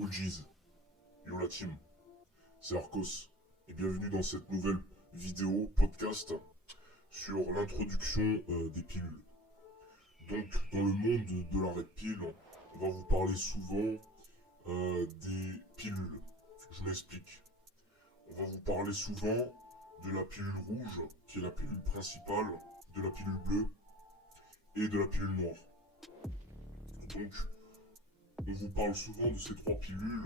OGs, yo la team, c'est Arcos et bienvenue dans cette nouvelle vidéo podcast sur l'introduction des pilules. Donc dans le monde de la red pill, on va vous parler souvent des pilules. Je m'explique. On va vous parler souvent de la pilule rouge, qui est la pilule principale, de la pilule bleue et de la pilule noire. Donc on vous parle souvent de ces trois pilules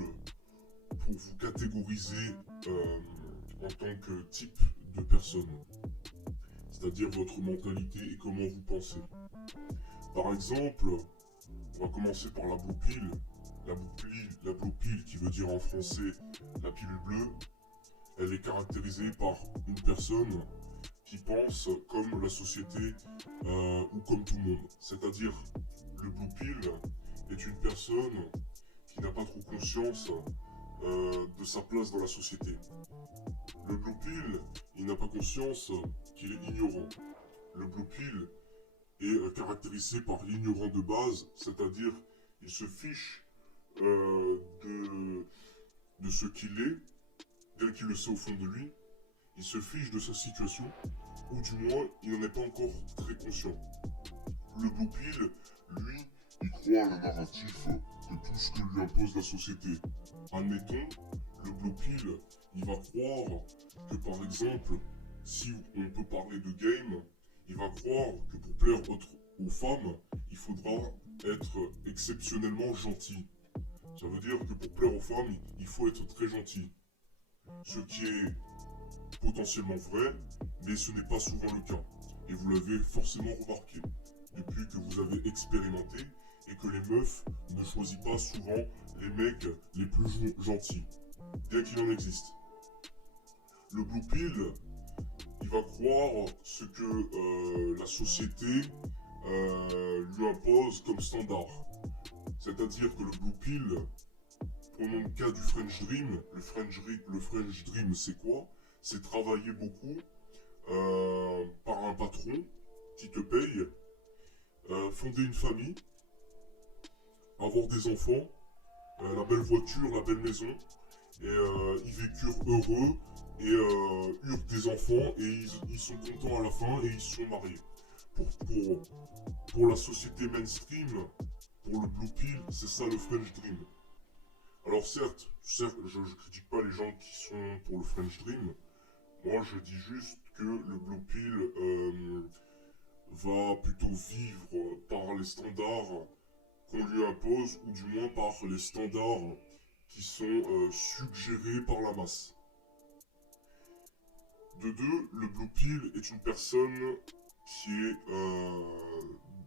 pour vous catégoriser en tant que type de personne, c'est-à-dire votre mentalité et comment vous pensez. Par exemple, on va commencer par la blue pill. La blue pill qui veut dire en français la pilule bleue, elle est caractérisée par une personne qui pense comme la société ou comme tout le monde. C'est-à-dire, le blue pill est une personne qui n'a pas trop conscience de sa place dans la société. Le blue pill, il n'a pas conscience qu'il est ignorant. Le blue pill est caractérisé par l'ignorant de base, c'est-à-dire il se fiche de ce qu'il est, tel qu'il le sait au fond de lui. Il se fiche de sa situation, ou du moins il n'en est pas encore très conscient. Le blue pill, lui, il croit à la narratif de tout ce que lui impose la société. Admettons, le blue pill, il va croire que par exemple, si on peut parler de game, il va croire que pour plaire aux femmes, il faudra être exceptionnellement gentil. Ça veut dire que pour plaire aux femmes, il faut être très gentil. Ce qui est potentiellement vrai, mais ce n'est pas souvent le cas. Et vous l'avez forcément remarqué, depuis que vous avez expérimenté, et que les meufs ne choisissent pas souvent les mecs les plus gentils, bien qu'il en existe. Le blue pill, il va croire ce que la société lui impose comme standard. C'est-à-dire que le blue pill, prenons le cas du French Dream. Le French Dream, c'est quoi? C'est travailler beaucoup par un patron qui te paye, fonder une famille, avoir des enfants, la belle voiture, la belle maison, et ils vécurent heureux et eurent des enfants et ils sont contents à la fin et ils se sont mariés. Pour la société mainstream, pour le blue pill, c'est ça le French Dream. Alors certes, je critique pas les gens qui sont pour le French Dream. Moi, je dis juste que le blue pill va plutôt vivre par les standards qu'on lui impose, ou du moins par les standards qui sont suggérés par la masse. De deux, le blue pill est une personne qui est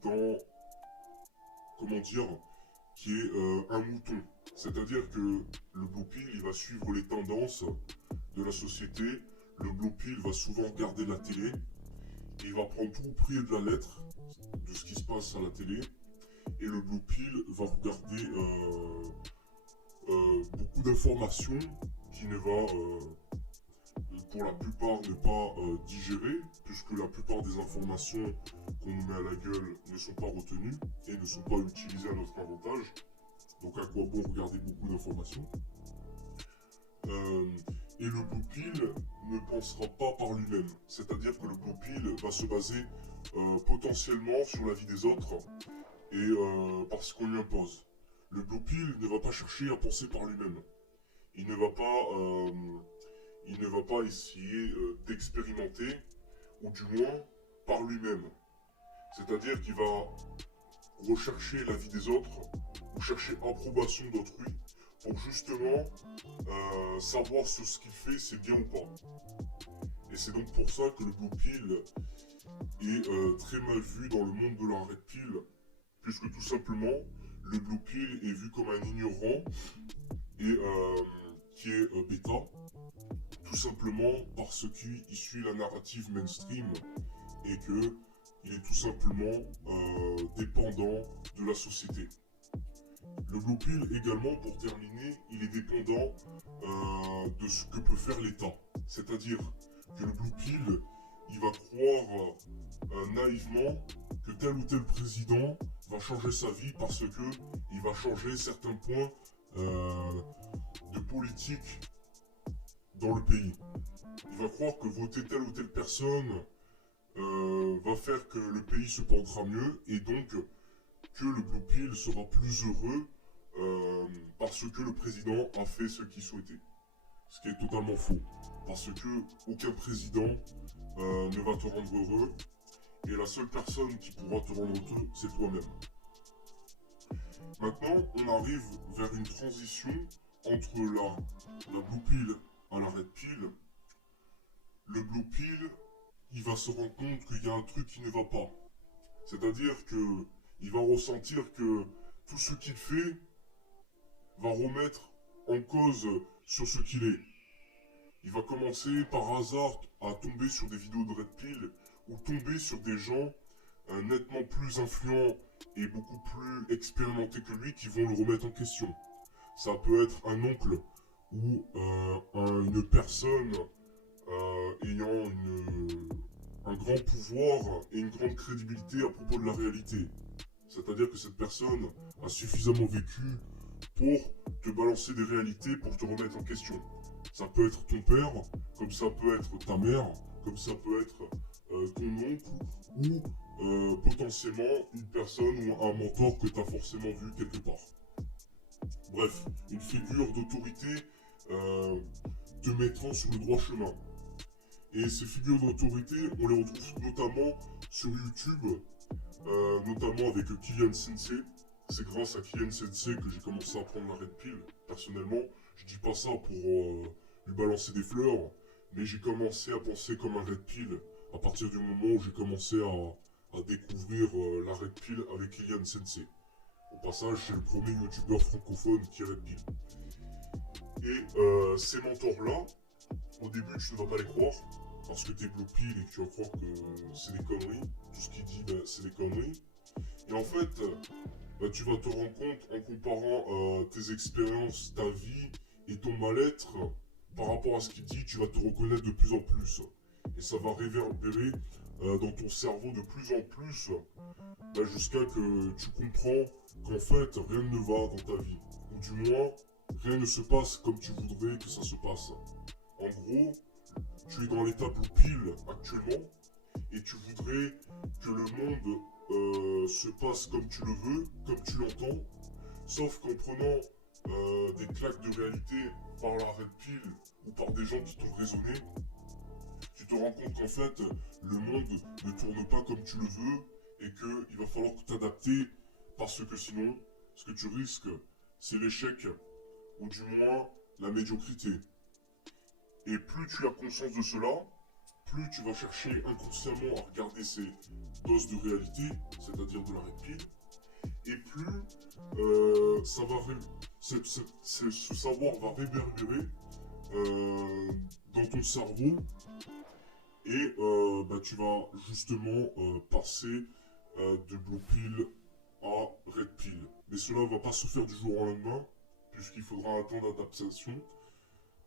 dans, comment dire, qui est un mouton. C'est-à-dire que le blue pill, il va suivre les tendances de la société. Le blue pill va souvent regarder la télé et il va prendre tout au pied de la lettre de ce qui se passe à la télé. Et le blue pill va regarder beaucoup d'informations qui ne va pour la plupart ne pas digérer, puisque la plupart des informations qu'on nous met à la gueule ne sont pas retenues et ne sont pas utilisées à notre avantage. Donc à quoi bon regarder beaucoup d'informations? Et le blue pill ne pensera pas par lui-même. C'est-à-dire que le blue pill va se baser potentiellement sur la vie des autres et parce qu'on lui impose. Le blue pill ne va pas chercher à penser par lui-même. Il ne va pas essayer d'expérimenter, ou du moins par lui-même. C'est-à-dire qu'il va rechercher la vie des autres, ou chercher approbation d'autrui, pour justement savoir si ce qu'il fait c'est bien ou pas. Et c'est donc pour ça que le blue pill est très mal vu dans le monde de la red pill, puisque tout simplement le blue pill est vu comme un ignorant et qui est bêta, tout simplement parce qu'il suit la narrative mainstream et que il est tout simplement dépendant de la société. Le blue pill également, pour terminer, il est dépendant de ce que peut faire l'État. C'est-à-dire que le blue pill, il va croire naïvement que tel ou tel président va changer sa vie parce que il va changer certains points euh, de politique dans le pays. Il va croire que voter telle ou telle personne va faire que le pays se portera mieux et donc que le Blue Pill sera plus heureux parce que le président a fait ce qu'il souhaitait. Ce qui est totalement faux. Parce que aucun président ne va te rendre heureux et la seule personne qui pourra te rendre heureux, c'est toi-même. Maintenant, on arrive vers une transition entre la Blue Pill à la Red Pill. Le Blue Pill, il va se rendre compte qu'il y a un truc qui ne va pas. C'est-à-dire que il va ressentir que tout ce qu'il fait va remettre en cause sur ce qu'il est. Il va commencer par hasard à tomber sur des vidéos de Red Pill ou tomber sur des gens nettement plus influents et beaucoup plus expérimentés que lui qui vont le remettre en question. Ça peut être un oncle ou une personne ayant un grand pouvoir et une grande crédibilité à propos de la réalité. C'est-à-dire que cette personne a suffisamment vécu pour te balancer des réalités, pour te remettre en question. Ça peut être ton père, comme ça peut être ta mère, comme ça peut être ton oncle, ou potentiellement une personne ou un mentor que tu as forcément vu quelque part. Bref, une figure d'autorité te mettant sur le droit chemin. Et ces figures d'autorité, on les retrouve notamment sur YouTube, notamment avec Kylian Sensei. C'est grâce à Kylian Sensei que j'ai commencé à prendre la Red Pill. Personnellement, je dis pas ça pour lui balancer des fleurs, mais j'ai commencé à penser comme un Red Pill à partir du moment où j'ai commencé à découvrir la Red Pill avec Kylian Sensei. Au passage, c'est le premier youtubeur francophone qui est Red Pill. Et ces mentors-là, au début, tu ne vas pas les croire, parce que t'es Blue Pill et que tu vas croire que c'est des conneries. Tout ce qu'il dit, c'est des conneries. Et en fait, tu vas te rendre compte en comparant tes expériences, ta vie et ton mal-être par rapport à ce qu'il dit, tu vas te reconnaître de plus en plus. Et ça va réverbérer dans ton cerveau de plus en plus jusqu'à que tu comprends qu'en fait rien ne va dans ta vie. Ou du moins, rien ne se passe comme tu voudrais que ça se passe. En gros, tu es dans l'état Blue Pill actuellement et tu voudrais que le monde se passe comme tu le veux, comme tu l'entends, sauf qu'en prenant des claques de réalité par la Red Pill ou par des gens qui t'ont raisonné, tu te rends compte qu'en fait, le monde ne tourne pas comme tu le veux et qu'il va falloir t'adapter parce que sinon, ce que tu risques, c'est l'échec ou du moins la médiocrité. Et plus tu as conscience de cela, plus tu vas chercher inconsciemment à regarder ces doses de réalité, c'est-à-dire de la Red Pill, et plus ça va ce savoir va réverbérer dans ton cerveau et tu vas justement passer de Blue Pill à Red Pill. Mais cela ne va pas se faire du jour au lendemain, puisqu'il faudra un temps d'adaptation,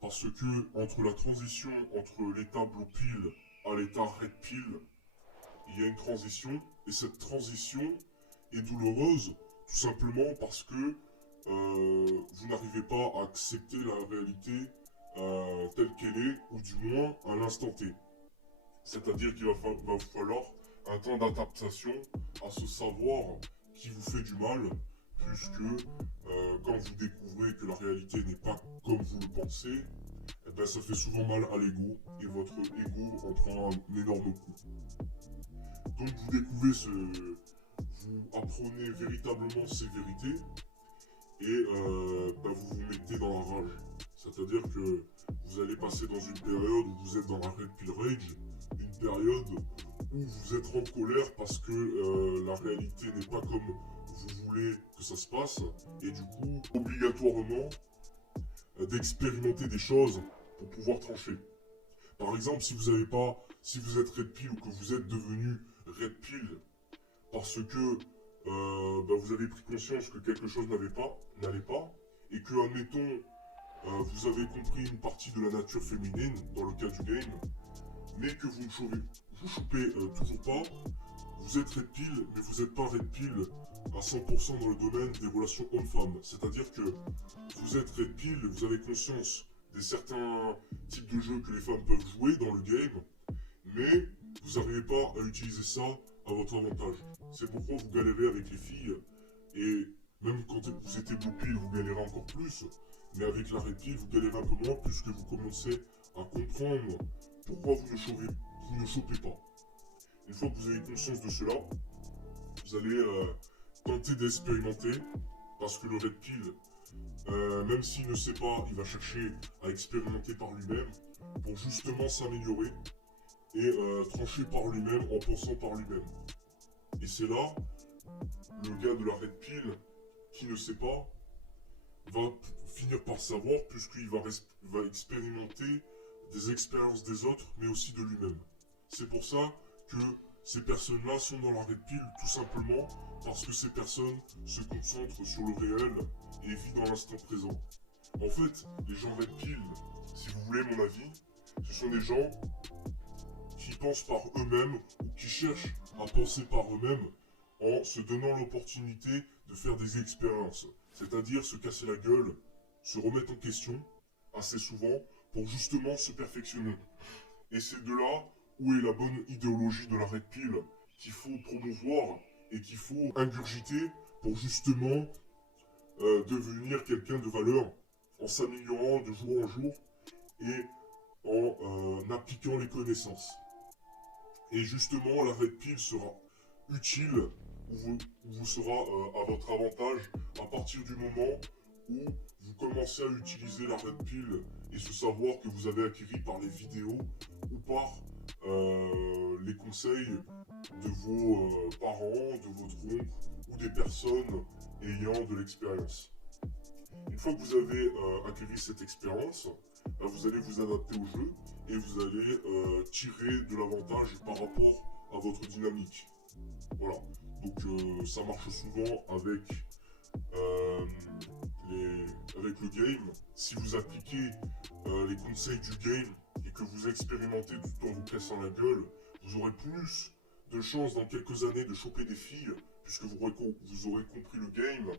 parce que entre la transition entre l'état Blue Pill à l'état Red Pill, il y a une transition, et cette transition est douloureuse, tout simplement parce que vous n'arrivez pas à accepter la réalité telle qu'elle est, ou du moins à l'instant T. C'est-à-dire qu'il va vous falloir un temps d'adaptation à ce savoir qui vous fait du mal, puisque quand vous découvrez que la réalité n'est pas comme vous le pensez, eh ben, ça fait souvent mal à l'ego, et votre ego en prend un énorme coup. Donc vous découvrez vous apprenez véritablement ces vérités, et vous vous mettez dans la rage. C'est-à-dire que vous allez passer dans une période où vous êtes dans la Red Pill Rage, une période où vous êtes en colère parce que la réalité n'est pas comme vous voulez que ça se passe, et du coup, obligatoirement, d'expérimenter des choses pour pouvoir trancher. Par exemple, si vous êtes Red Pill ou que vous êtes devenu Red Pill parce que vous avez pris conscience que quelque chose n'allait pas, et que, admettons, vous avez compris une partie de la nature féminine, dans le cas du game, mais que vous vous chopez toujours pas, vous êtes red pill, mais vous n'êtes pas red pill à 100% dans le domaine des relations hommes-femmes. C'est-à-dire que vous êtes red pill, vous avez conscience de certains types de jeux que les femmes peuvent jouer dans le game, mais vous n'arrivez pas à utiliser ça à votre avantage. C'est pourquoi vous galérez avec les filles, et même quand vous étiez blue pill, vous galérez encore plus, mais avec la red pill, vous galérez un peu moins puisque vous commencez à comprendre pourquoi vous ne chopez pas. Une fois que vous avez conscience de cela, vous allez tenter d'expérimenter, parce que le red pill, même s'il ne sait pas, il va chercher à expérimenter par lui-même pour justement s'améliorer et trancher par lui-même en pensant par lui-même. Et c'est là, le gars de la red pill qui ne sait pas va finir par savoir puisqu'il va expérimenter des expériences des autres mais aussi de lui-même. C'est pour ça que ces personnes-là sont dans la red pill tout simplement parce que ces personnes se concentrent sur le réel et vivent dans l'instant présent. En fait, les gens red pill, si vous voulez mon avis, ce sont des gens qui pensent par eux-mêmes ou qui cherchent à penser par eux-mêmes en se donnant l'opportunité de faire des expériences. C'est-à-dire se casser la gueule, se remettre en question assez souvent pour justement se perfectionner. Et c'est de là où est la bonne idéologie de la red pill qu'il faut promouvoir et qu'il faut ingurgiter pour justement devenir quelqu'un de valeur en s'améliorant de jour en jour et en appliquant les connaissances. Et justement, la red pill sera utile ou vous sera à votre avantage à partir du moment où vous commencez à utiliser la red pill et ce savoir que vous avez acquis par les vidéos ou par les conseils de vos parents, de votre oncle ou des personnes ayant de l'expérience. Une fois que vous avez acquis cette expérience, vous allez vous adapter au jeu et vous allez tirer de l'avantage par rapport à votre dynamique. Voilà. Donc ça marche souvent avec le game. Si vous appliquez les conseils du game et que vous expérimentez tout en vous cassant la gueule, vous aurez plus de chances dans quelques années de choper des filles, puisque vous aurez compris le game,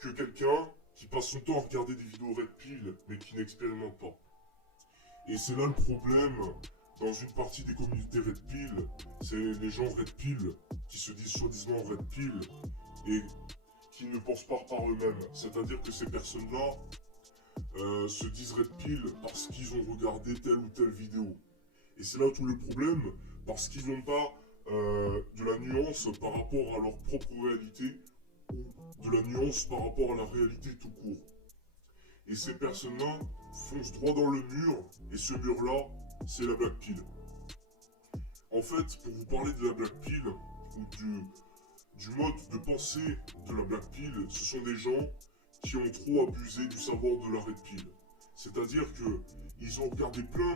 que quelqu'un qui passe son temps à regarder des vidéos red pill, mais qui n'expérimente pas. Et c'est là le problème dans une partie des communautés red pill, c'est les gens red pill qui se disent soi-disant red pill et qui ne pensent pas par eux-mêmes. C'est-à-dire que ces personnes-là se disent red pill parce qu'ils ont regardé telle ou telle vidéo. Et c'est là tout le problème, parce qu'ils n'ont pas de la nuance par rapport à leur propre réalité ou de la nuance par rapport à la réalité tout court. Et ces personnes-là foncent droit dans le mur, et ce mur-là, c'est la black pill. En fait, pour vous parler de la black pill, ou du mode de pensée de la black pill, ce sont des gens qui ont trop abusé du savoir de la red pill. C'est-à-dire qu'ils ont regardé plein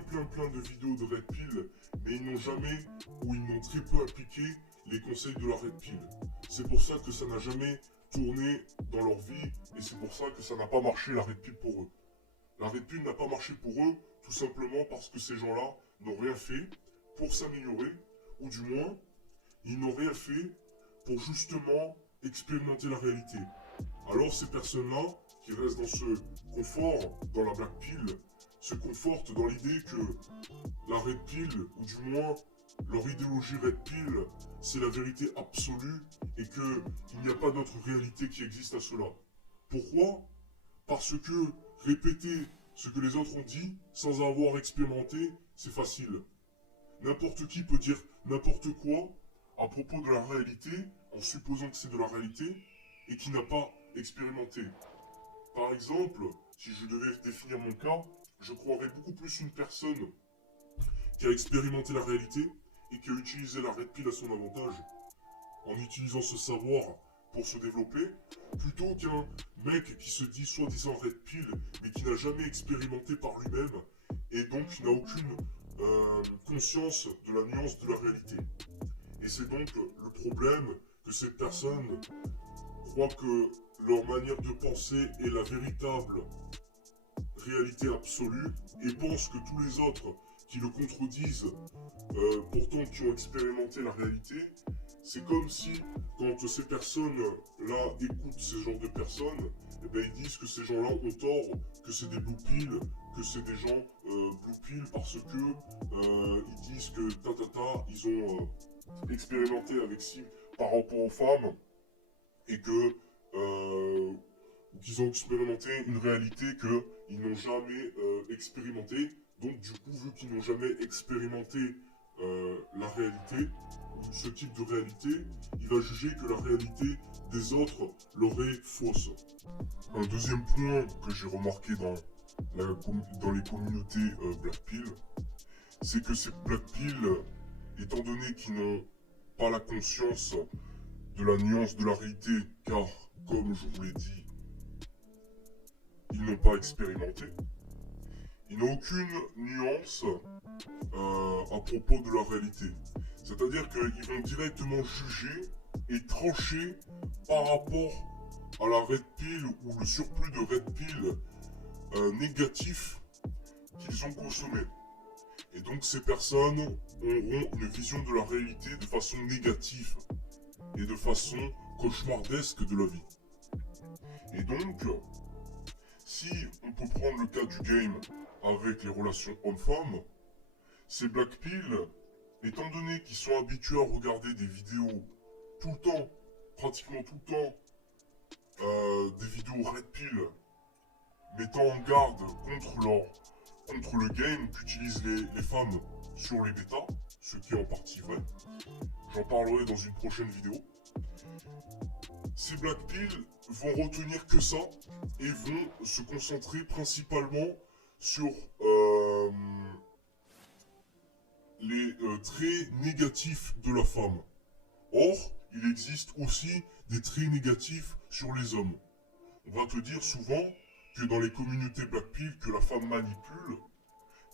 de vidéos de red pill, mais ils n'ont jamais, ou ils n'ont très peu appliqué les conseils de la red pill. C'est pour ça que ça n'a jamais tourné dans leur vie, et c'est pour ça que ça n'a pas marché la red pill pour eux. La red pill n'a pas marché pour eux, tout simplement parce que ces gens-là n'ont rien fait pour s'améliorer, ou du moins, ils n'ont rien fait pour justement expérimenter la réalité. Alors ces personnes-là, qui restent dans ce confort, dans la black pill, se confortent dans l'idée que la red pill, ou du moins leur idéologie red pill, c'est la vérité absolue et qu'il n'y a pas d'autre réalité qui existe à cela. Pourquoi? Parce que répéter ce que les autres ont dit sans avoir expérimenté, c'est facile. N'importe qui peut dire n'importe quoi à propos de la réalité en supposant que c'est de la réalité et qui n'a pas expérimenté. Par exemple, si je devais définir mon cas, je croirais beaucoup plus une personne qui a expérimenté la réalité et qui a utilisé la red pill à son avantage en utilisant ce savoir pour se développer, plutôt qu'un mec qui se dit soi-disant red pill mais qui n'a jamais expérimenté par lui-même et donc qui n'a aucune conscience de la nuance de la réalité. Et c'est donc le problème que ces personnes croient que leur manière de penser est la véritable réalité absolue et pensent que tous les autres qui le contredisent, pourtant qui ont expérimenté la réalité, c'est comme si, quand ces personnes-là écoutent ce genre de personnes, eh ben, ils disent que ces gens-là ont tort, que c'est des blue pills, que c'est des gens blue pills parce que ils disent que ils ont expérimenté avec ci par rapport aux femmes et que qu'ils ont expérimenté une réalité qu'ils n'ont jamais expérimentée. Donc du coup, vu qu'ils n'ont jamais expérimenté la réalité, ou ce type de réalité, il va juger que la réalité des autres leur est fausse. Un deuxième point que j'ai remarqué dans les communautés Black Pill, c'est que ces Black Pill, étant donné qu'ils n'ont pas la conscience de la nuance de la réalité, car, comme je vous l'ai dit, ils n'ont pas expérimenté, ils n'ont aucune nuance à propos de la réalité. C'est-à-dire qu'ils vont directement juger et trancher par rapport à la red pill ou le surplus de red pill négatif qu'ils ont consommé. Et donc ces personnes auront une vision de la réalité de façon négative et de façon cauchemardesque de la vie. Et donc, si on peut prendre le cas du game avec les relations hommes-femmes, ces black pill, étant donné qu'ils sont habitués à regarder des vidéos tout le temps, pratiquement tout le temps, des vidéos red pill, mettant en garde contre le game qu'utilisent les femmes sur les bêtas, ce qui est en partie vrai. J'en parlerai dans une prochaine vidéo. Ces black pill vont retenir que ça et vont se concentrer principalement sur les traits négatifs de la femme. Or, il existe aussi des traits négatifs sur les hommes. On va te dire souvent que dans les communautés black pill, que la femme manipule,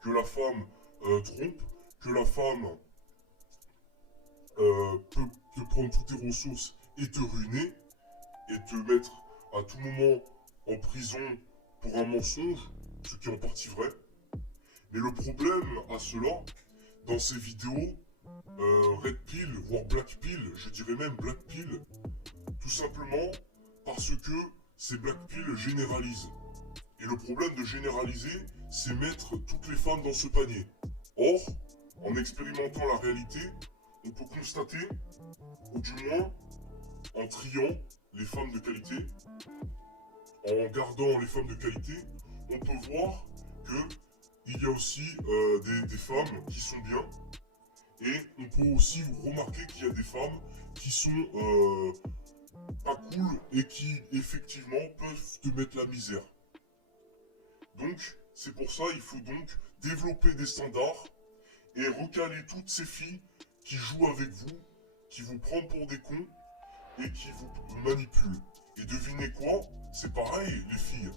que la femme trompe, que la femme peut te prendre toutes tes ressources et te ruiner, et te mettre à tout moment en prison pour un mensonge, ce qui est en partie vrai. Mais le problème à cela, dans ces vidéos, red pill, voire black pill, je dirais même black pill, tout simplement parce que ces black pill généralisent. Et le problème de généraliser, c'est mettre toutes les femmes dans ce panier. Or, en expérimentant la réalité, on peut constater, ou du moins en triant les femmes de qualité, en gardant les femmes de qualité, on peut voir qu'il y a aussi des femmes qui sont bien. Et on peut aussi remarquer qu'il y a des femmes qui sont pas cool et qui effectivement peuvent te mettre la misère. Donc, c'est pour ça il faut donc développer des standards et recaler toutes ces filles qui jouent avec vous, qui vous prennent pour des cons et qui vous manipulent. Et devinez quoi? C'est pareil, les filles.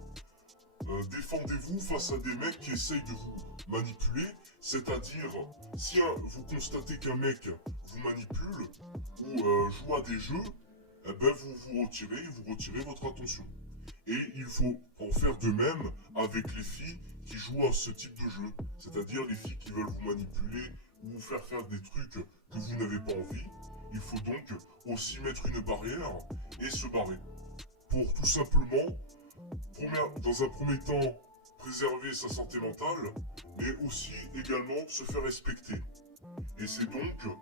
Défendez-vous face à des mecs qui essayent de vous manipuler, c'est-à-dire, si vous constatez qu'un mec vous manipule ou joue à des jeux, eh ben vous retirez votre attention. Et il faut en faire de même avec les filles qui jouent à ce type de jeu, c'est-à-dire les filles qui veulent vous manipuler ou vous faire faire des trucs que vous n'avez pas envie. Il faut donc aussi mettre une barrière et se barrer. Pour tout simplement, dans un premier temps, préserver sa santé mentale, mais aussi également se faire respecter. Et c'est donc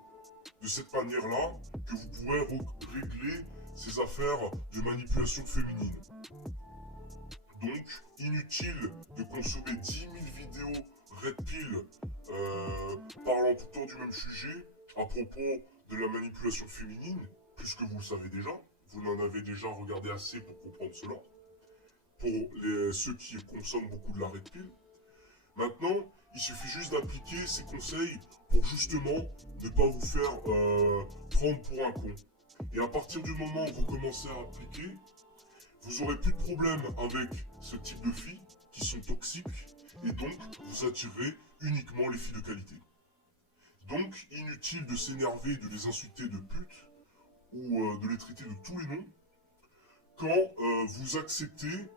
de cette manière-là que vous pourrez régler ces affaires de manipulation féminine. Donc, inutile de consommer 10 000 vidéos red pill parlant tout le temps du même sujet à propos de la manipulation féminine, puisque vous le savez déjà, vous en avez déjà regardé assez pour comprendre cela, pour ceux qui consomment beaucoup de la red pill. Maintenant, il suffit juste d'appliquer ces conseils pour justement ne pas vous faire prendre pour un con. Et à partir du moment où vous commencez à appliquer, vous aurez plus de problème avec ce type de filles qui sont toxiques et donc vous attirez uniquement les filles de qualité. Donc inutile de s'énerver, de les insulter de pute ou de les traiter de tous les noms quand vous acceptez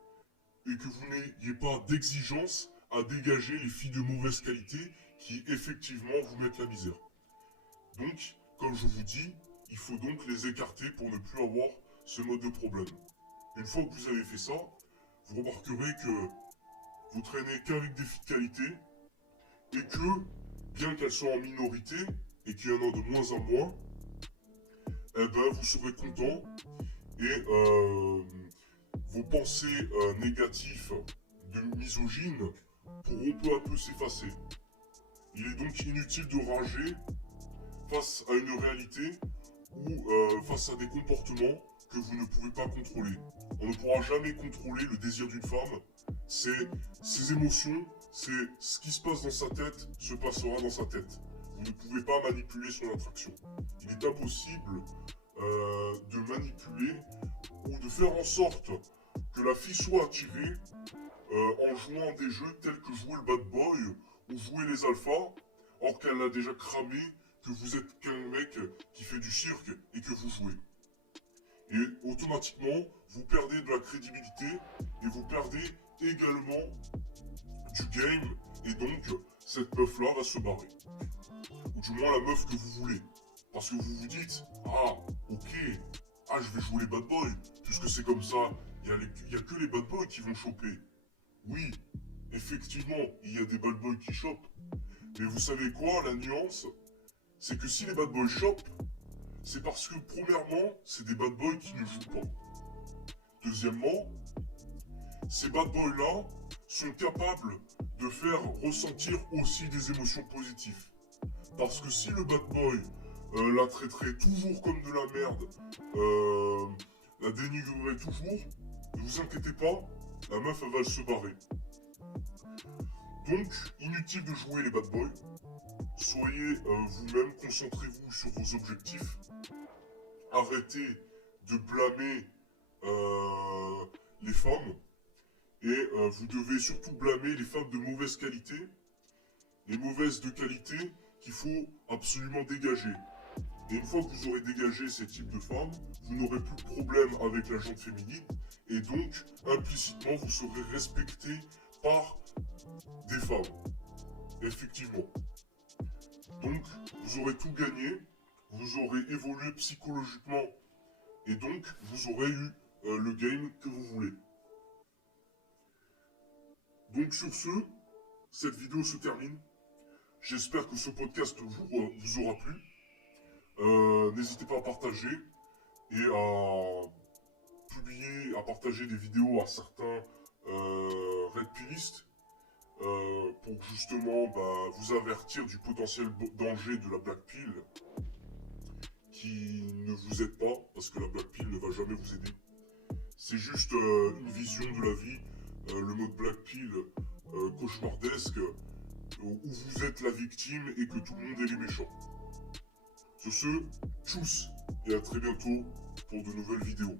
et que vous n'ayez pas d'exigence à dégager les filles de mauvaise qualité qui effectivement vous mettent la misère. Donc, comme je vous dis, il faut donc les écarter pour ne plus avoir ce mode de problème. Une fois que vous avez fait ça, vous remarquerez que vous traînez qu'avec des filles de qualité et que, bien qu'elles soient en minorité et qu'il y en a de moins en moins, eh ben, vous serez content et vos pensées négatives de misogyne pourront peu à peu s'effacer. Il est donc inutile de rager face à une réalité ou face à des comportements que vous ne pouvez pas contrôler. On ne pourra jamais contrôler le désir d'une femme. C'est ses émotions, c'est ce qui se passe dans sa tête, se passera dans sa tête. Vous ne pouvez pas manipuler son attraction. Il est impossible de manipuler ou de faire en sorte que la fille soit attirée en jouant à des jeux tels que jouer le bad boy ou jouer les alphas, or qu'elle a déjà cramé que vous êtes qu'un mec qui fait du cirque et que vous jouez. Et automatiquement, vous perdez de la crédibilité et vous perdez également du game. Et donc, cette meuf-là va se barrer. Ou du moins la meuf que vous voulez. Parce que vous vous dites, ah, ok, ah, je vais jouer les bad boys. Puisque c'est comme ça, il y a que les bad boys qui vont choper. Oui, effectivement, il y a des bad boys qui chopent. Mais vous savez quoi, la nuance, c'est que si les bad boys chopent, c'est parce que premièrement, c'est des bad boys qui ne jouent pas. Deuxièmement, ces bad boys-là sont capables de faire ressentir aussi des émotions positives. Parce que si le bad boy la traiterait toujours comme de la merde, la dénigrerait toujours, ne vous inquiétez pas, la meuf elle va se barrer. Donc, inutile de jouer les bad boys. Soyez vous-même, concentrez-vous sur vos objectifs. Arrêtez de blâmer les femmes. Et vous devez surtout blâmer les femmes de mauvaise qualité. Les mauvaises de qualité qu'il faut absolument dégager. Et une fois que vous aurez dégagé ces types de femmes, vous n'aurez plus de problème avec la gente féminine. Et donc, implicitement, vous serez respecté par des femmes. Effectivement. Donc, vous aurez tout gagné, vous aurez évolué psychologiquement, et donc, vous aurez eu le game que vous voulez. Donc, sur ce, cette vidéo se termine. J'espère que ce podcast vous aura plu. N'hésitez pas à partager et à publier, à partager des vidéos à certains red pillistes pour justement vous avertir du potentiel danger de la black pill qui ne vous aide pas parce que la black pill ne va jamais vous aider. C'est juste une vision de la vie, le mode black pill cauchemardesque où vous êtes la victime et que tout le monde est les méchants. Sur ce, tchuss et à très bientôt pour de nouvelles vidéos.